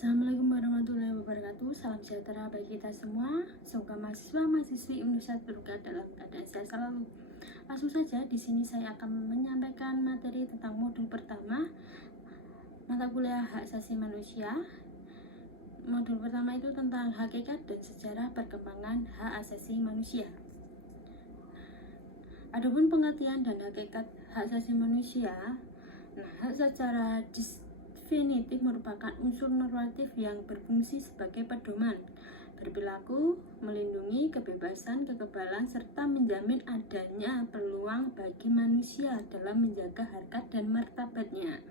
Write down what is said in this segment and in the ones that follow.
Assalamualaikum warahmatullahi wabarakatuh. Salam sejahtera bagi kita semua. Semoga mahasiswa-mahasiswi Unusat berada dalam keadaan sehat selalu. Langsung saja, di sini saya akan menyampaikan materi tentang modul pertama mata kuliah hak asasi manusia. Modul pertama itu tentang hakikat dan sejarah perkembangan hak asasi manusia. Adapun pengertian dan hakikat hak asasi manusia, hak secara definitif merupakan unsur normatif yang berfungsi sebagai pedoman, berperilaku, melindungi kebebasan, kekebalan, serta menjamin adanya peluang bagi manusia dalam menjaga harkat dan martabatnya.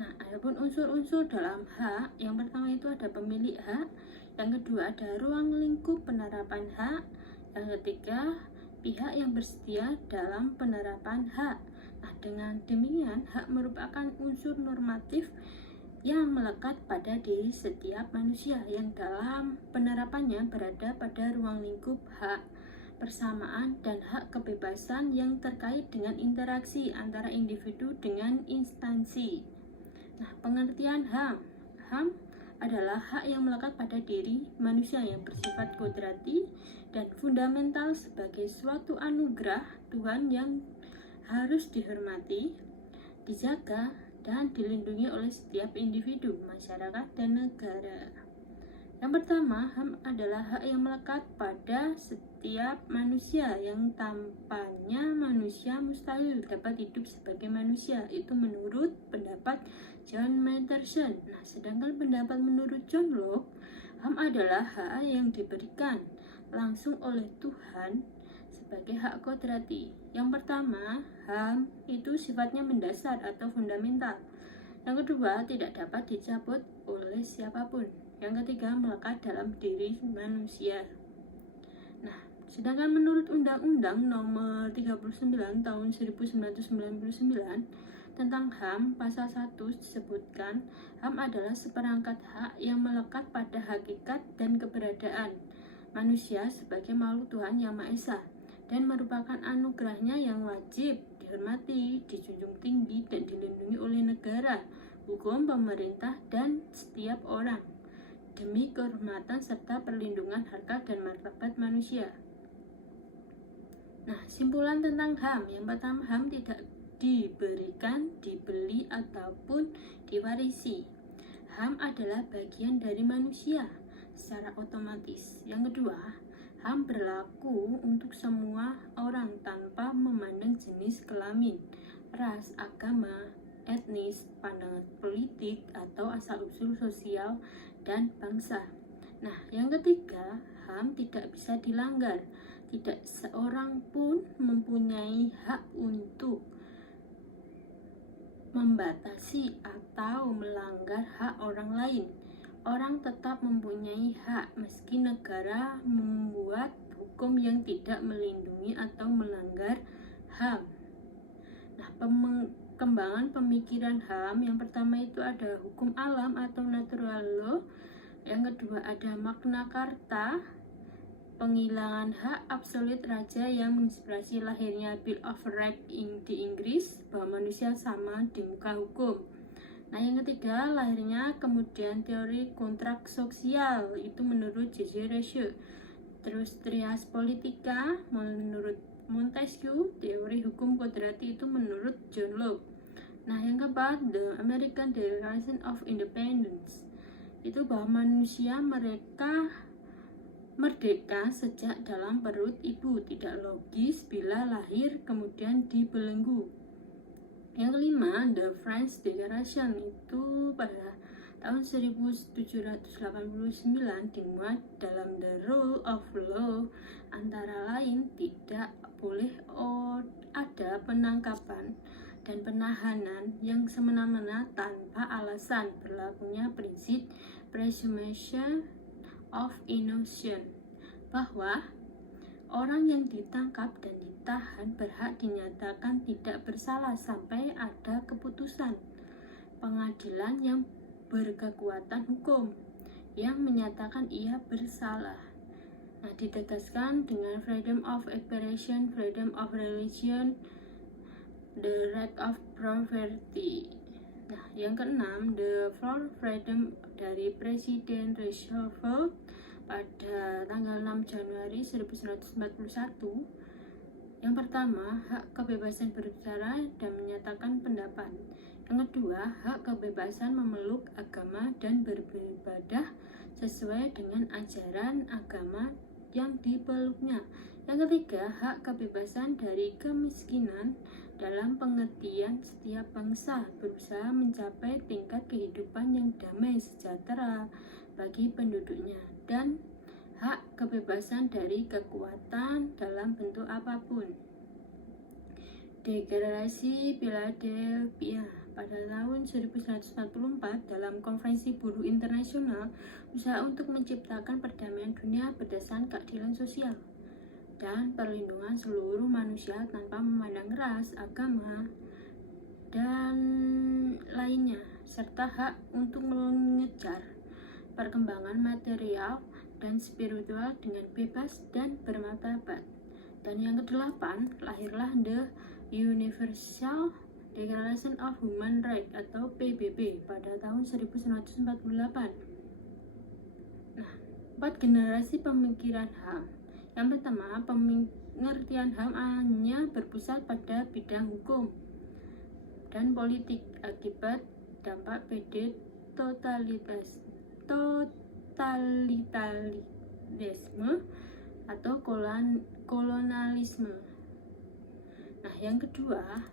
Adapun unsur-unsur dalam hak, yang pertama itu ada pemilik hak, yang kedua ada ruang lingkup penerapan hak, yang ketiga pihak yang bersedia dalam penerapan hak. Dengan demikian, hak merupakan unsur normatif yang melekat pada diri setiap manusia yang dalam penerapannya berada pada ruang lingkup hak persamaan dan hak kebebasan yang terkait dengan interaksi antara individu dengan instansi. Pengertian HAM. HAM adalah hak yang melekat pada diri manusia yang bersifat kodrati dan fundamental sebagai suatu anugerah Tuhan yang harus dihormati, dijaga, dan dilindungi oleh setiap individu, masyarakat, dan negara. Yang pertama, HAM adalah hak yang melekat pada setiap manusia yang tanpanya manusia mustahil dapat hidup sebagai manusia. Itu menurut pendapat John Masterson. Sedangkan pendapat menurut John Locke, HAM adalah hak yang diberikan langsung oleh Tuhan sebagai hak kodrati. Yang pertama, HAM itu sifatnya mendasar atau fundamental. Yang kedua, tidak dapat dicabut oleh siapapun. Yang ketiga, melekat dalam diri manusia. Sedangkan menurut Undang-Undang Nomor 39 Tahun 1999 tentang HAM, pasal 1 disebutkan HAM adalah seperangkat hak yang melekat pada hakikat dan keberadaan manusia sebagai makhluk Tuhan Yang Maha Esa, dan merupakan anugerahnya yang wajib dihormati, dijunjung tinggi, dan dilindungi oleh negara, hukum, pemerintah, dan setiap orang demi kehormatan serta perlindungan harkat dan martabat manusia. Simpulan tentang HAM. Yang pertama, HAM tidak diberikan, dibeli, ataupun diwarisi. HAM adalah bagian dari manusia secara otomatis. Yang kedua, HAM berlaku untuk semua orang tanpa memandang jenis kelamin, ras, agama, etnis, pandangan politik, atau asal-usul sosial dan bangsa. Yang ketiga, HAM tidak bisa dilanggar. Tidak seorang pun mempunyai hak untuk membatasi atau melanggar hak orang lain. Orang tetap mempunyai hak meski negara membuat hukum yang tidak melindungi atau melanggar HAM. Pengembangan pemikiran HAM, yang pertama itu ada hukum alam atau natural law. Yang kedua ada Magna Carta, penghilangan hak absolut raja yang menginspirasi lahirnya Bill of Rights di Inggris, bahwa manusia sama di muka hukum. Yang ketiga, lahirnya kemudian teori kontrak sosial, itu menurut J.J. Rousseau. Terus trias politika menurut Montesquieu, teori hukum kodrati itu menurut John Locke. Yang keempat, the American Declaration of Independence, itu bahwa manusia mereka merdeka sejak dalam perut ibu, tidak logis bila lahir kemudian dibelenggu. Yang kelima, the French Declaration, itu pada tahun 1789 dimuat dalam the rule of law, antara lain tidak boleh ada penangkapan dan penahanan yang semena-mena tanpa alasan, berlakunya prinsip presumption of innocence, bahwa orang yang ditangkap dan ditahan berhak dinyatakan tidak bersalah sampai ada keputusan pengadilan yang berkekuatan hukum yang menyatakan ia bersalah. Ditegaskan dengan freedom of expression, freedom of religion, the right of property. Nah, yang keenam, the four freedom dari Presiden Roosevelt pada tanggal 6 Januari 1941. Yang pertama, hak kebebasan berbicara dan menyatakan pendapat. Yang kedua, hak kebebasan memeluk agama dan beribadah sesuai dengan ajaran agama yang dipeluknya. Yang ketiga, hak kebebasan dari kemiskinan dalam pengertian setiap bangsa berusaha mencapai tingkat kehidupan yang damai sejahtera bagi penduduknya, dan hak kebebasan dari kekuatan dalam bentuk apapun. Deklarasi Philadelphia pada tahun 1944 dalam Konferensi Buruh Internasional usaha untuk menciptakan perdamaian dunia berdasarkan keadilan sosial dan perlindungan seluruh manusia tanpa memandang ras, agama, dan lainnya, serta hak untuk mengejar perkembangan material dan spiritual dengan bebas dan bermartabat. Dan yang kedelapan, lahirlah The Universal Declaration of Human Rights atau PBB pada tahun 1948. Nah, 4 generasi pemikiran HAM. Yang pertama, pengertian HAM hanya berpusat pada bidang hukum dan politik akibat dampak PD totalitarisme atau kolonialisme. Nah, yang kedua,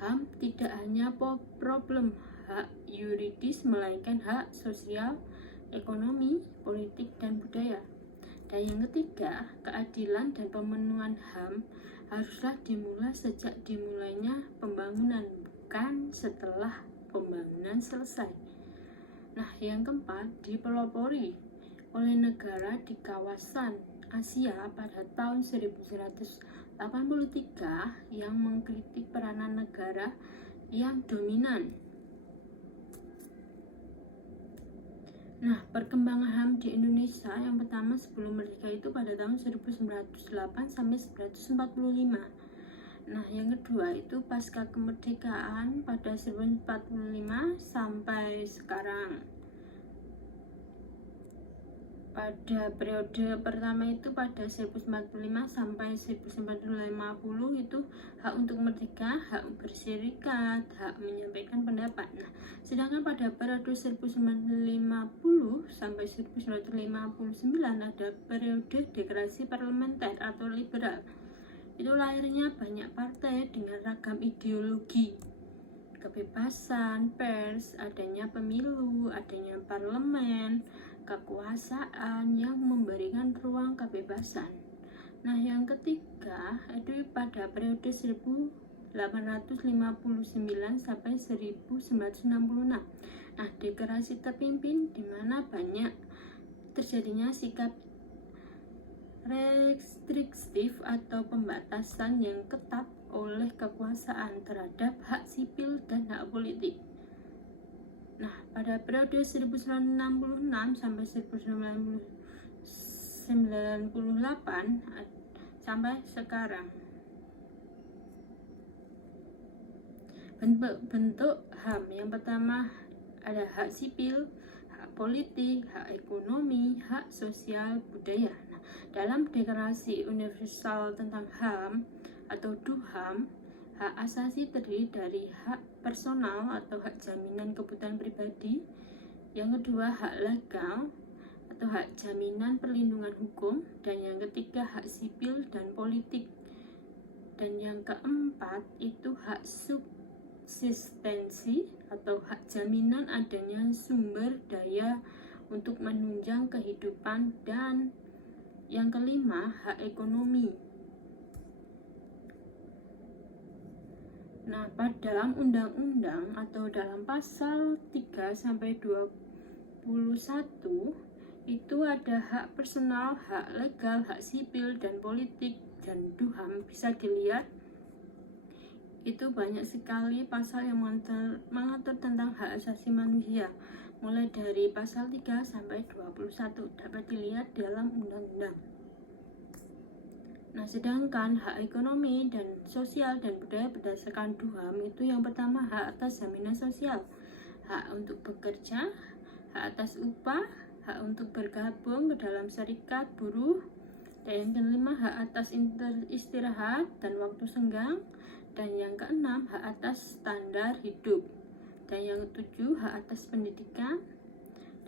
HAM tidak hanya problem hak yuridis melainkan hak sosial, ekonomi, politik, dan budaya. Dan yang ketiga, keadilan dan pemenuhan HAM haruslah dimulai sejak dimulainya pembangunan, bukan setelah pembangunan selesai. Nah, yang keempat, dipelopori oleh negara di kawasan Asia pada tahun 1983 yang mengkritik peranan negara yang dominan. Nah, perkembangan HAM di Indonesia yang pertama sebelum merdeka itu pada tahun 1908 sampai 1945. Nah, yang kedua itu pasca kemerdekaan pada 1945 sampai sekarang. Pada periode pertama itu pada 1945 sampai 1950 itu hak untuk merdeka, hak berserikat, hak menyampaikan pendapat. Nah, sedangkan pada periode 1950 sampai 1959 ada periode deklarasi parlementer atau liberal. Itu lahirnya banyak partai dengan ragam ideologi, kebebasan pers, adanya pemilu, adanya parlemen, kekuasaan yang memberikan ruang kebebasan. Nah, yang ketiga itu pada periode 1859 sampai 1966. Nah, deklarasi terpimpin di mana banyak terjadinya sikap restriktif atau pembatasan yang ketat oleh kekuasaan terhadap hak sipil dan hak politik. Nah, pada periode 1966 sampai 1998 sampai sekarang, bentuk HAM yang pertama ada hak sipil, hak politik, hak ekonomi, hak sosial, budaya. Nah, dalam Deklarasi Universal tentang HAM atau DUHAM, hak asasi terdiri dari hak personal atau hak jaminan kebutuhan pribadi. Yang kedua, hak legal atau hak jaminan perlindungan hukum. Dan yang ketiga, hak sipil dan politik. Dan yang keempat itu hak subsistensi atau hak jaminan adanya sumber daya untuk menunjang kehidupan. Dan yang kelima, hak ekonomi. Nah, dalam undang-undang atau dalam pasal 3 sampai 21 itu ada hak personal, hak legal, hak sipil dan politik. Dan DUHAM bisa dilihat itu banyak sekali pasal yang mengatur tentang hak asasi manusia, mulai dari pasal 3 sampai 21 dapat dilihat dalam undang-undang. Nah, sedangkan hak ekonomi dan sosial dan budaya berdasarkan DUHAM itu yang pertama hak atas jaminan sosial. hak untuk bekerja, hak atas upah, hak untuk bergabung ke dalam serikat buruh, dan yang kelima hak atas istirahat dan waktu senggang, dan yang keenam hak atas standar hidup, dan yang ketujuh hak atas pendidikan,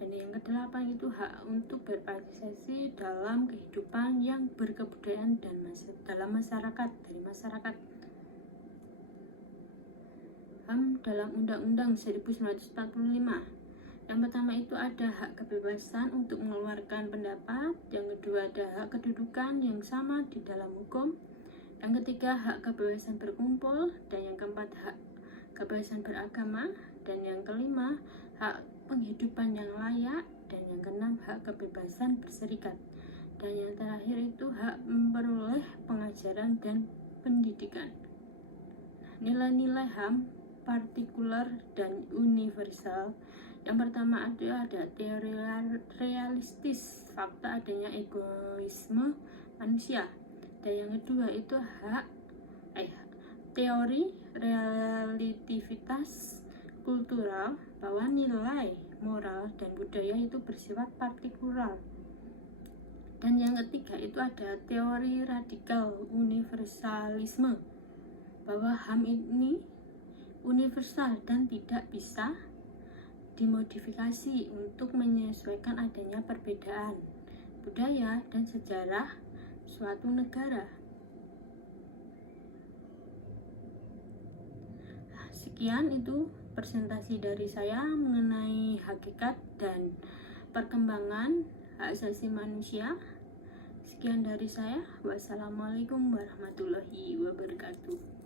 dan yang kedelapan itu hak untuk berpartisipasi dalam kehidupan yang berkebudayaan dan dalam masyarakat, dari masyarakat. HAM dalam Undang-Undang 1945. Yang pertama itu ada hak kebebasan untuk mengeluarkan pendapat, yang kedua ada hak kedudukan yang sama di dalam hukum, yang ketiga hak kebebasan berkumpul, dan yang keempat hak kebebasan beragama, dan yang kelima hak penghidupan yang layak, dan yang keenam hak kebebasan berserikat, dan yang terakhir itu hak memperoleh pengajaran dan pendidikan. Nilai-nilai HAM partikular dan universal. Yang pertama ada teori realistis, fakta adanya egoisme manusia, dan yang kedua itu teori relativitas kultural, bahwa nilai moral dan budaya itu bersifat partikular. Dan yang ketiga itu ada teori radikal universalisme, bahwa HAM ini universal dan tidak bisa dimodifikasi untuk menyesuaikan adanya perbedaan budaya dan sejarah suatu negara. Sekian itu presentasi dari saya mengenai hakikat dan perkembangan hak asasi manusia. Sekian dari saya. Wassalamualaikum warahmatullahi wabarakatuh.